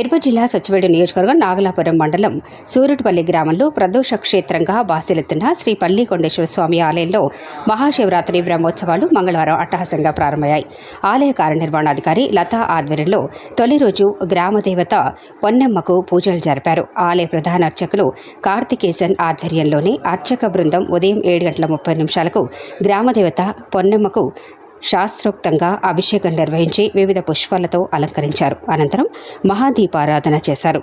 తిరుపతి జిల్లా సచివేడు నియోజకవర్గం నాగలాపురం మండలం సూరుటుపల్లి గ్రామంలో ప్రదోష క్షేత్రంగా బాసిల్లుతున్న శ్రీ పల్లికొండేశ్వర స్వామి ఆలయంలో మహాశివరాత్రి బ్రహ్మోత్సవాలు మంగళవారం అట్టహాసంగా ప్రారంభమయ్యాయి. ఆలయ కార్యనిర్వహణాధికారి లతా ఆధ్వర్యంలో తొలి రోజు గ్రామదేవత పొన్నమ్మకు పూజలు జరిపారు. ఆలయ ప్రధాన అర్చకులు కార్తికేశన్ ఆధ్వర్యంలోనే అర్చక బృందం ఉదయం 7:30 గ్రామదేవత పొన్నమ్మకు శాస్త్రోక్తంగా అభిషేకం నిర్వహించి వివిధ పుష్పాలతో అలంకరించారు. అనంతరం మహాదీపారాధన చేశారు.